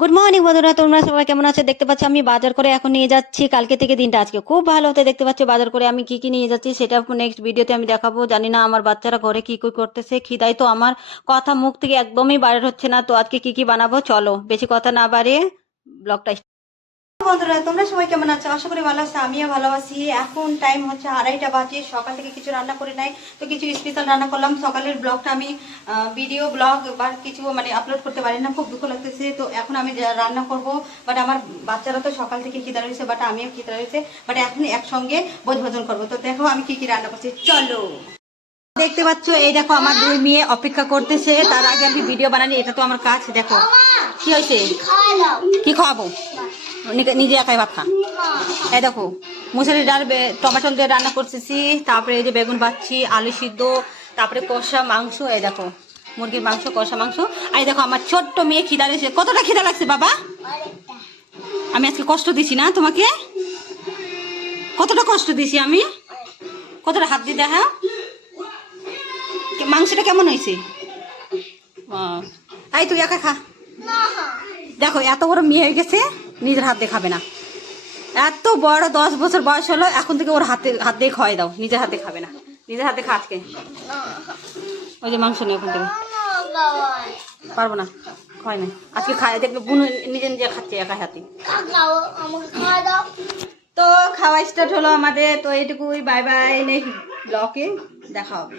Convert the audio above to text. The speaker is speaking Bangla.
গুড মর্নিং বন্ধুরা। তোমরা সবাই কেমন আছে? দেখতে পাচ্ছ আমি বাজার করে এখন নিয়ে যাচ্ছি। কালকে থেকে দিনটা আজকে খুব ভালো হতে দেখতে পাচ্ছি। বাজার করে আমি কি কি নিয়ে যাচ্ছি সেটা নেক্সট ভিডিওতে আমি দেখাবো। জানি না আমার বাচ্চারা ঘরে কি কি করতেছে। খিদাই তো আমার কথা মুখ থেকে একদমই বাইরে হচ্ছে না। তো আজকে কি কি বানাবো? চলো, বেশি কথা না বাড়িয়ে ব্লগটা বন্ধুরা তোমরা সবাই কেমন আছো? আশা করি ভালো আছো আমিও ভালো আছি। এখন টাইম হচ্ছে আড়াইটা বাজে সকাল থেকে কিছু রান্না করে নাই তো কিছু স্পেশাল রান্না করলাম। সকালের ব্লগটা আমি ভিডিও ব্লগ বা কিছু মানে আপলোড করতে পারি না খুব দুঃখ লাগতেছে। তো এখন আমি রান্না করব বাট আমার বাচ্চারা তো সকাল থেকে খিদা রয়েছে বাট আমিও খিদা রয়েছে বাট এখন একসঙ্গে ভোজ ভোজন করব। তো দেখো আমি কি কি রান্না করছি চলো। দেখতে পাচ্ছ এই দেখো আমার দুই মেয়ে অপেক্ষা করতেছে তার আগে আমি ভিডিও বানানি এটা তো আমার কাজ দেখো। কি হয়েছে? কি খাওয়াবো? নিজে একাই ভাত খা এই দেখো মুসুরি ডাল বে- টমেটো দিয়ে রান্না করতেছি তারপরে এই যে বেগুন বাচ্ছি আলু সিদ্ধ তারপরে কষা মাংস এই দেখো মুরগির মাংস কষা মাংস। আর এই দেখো আমার ছোট্ট মেয়ে খিদা রয়েছে কতটা খিদা লাগছে বাবা? আমি আজকে কষ্ট দিছি না তোমাকে? কতটা কষ্ট দিছি আমি? কতটা হাত দিয়ে দেখা মাংসটা কেমন হয়েছে? এই তুই একা খা। দেখো, এত বড় মেয়ে হয়ে গেছে, নিজের হাত দিয়ে খাবে না। এত বড় দশ বছর বয়স হলো, এখন থেকে ওর হাতে হাত দিয়ে খাওয়াই দাও, নিজের হাতে খাবে না। নিজের হাতে খা আজকে। ওই যে মাংস নেই ওখান থেকে। পারব না, খাওয়াই না আজকে খায় দেখবে বুনু নিজে নিজে খাচ্ছে, একা হাতে। তো খাওয়া স্টার্ট হলো আমাদের, তো এইটুকুই বাই বাই নেক্সট ব্লকে দেখা হবে।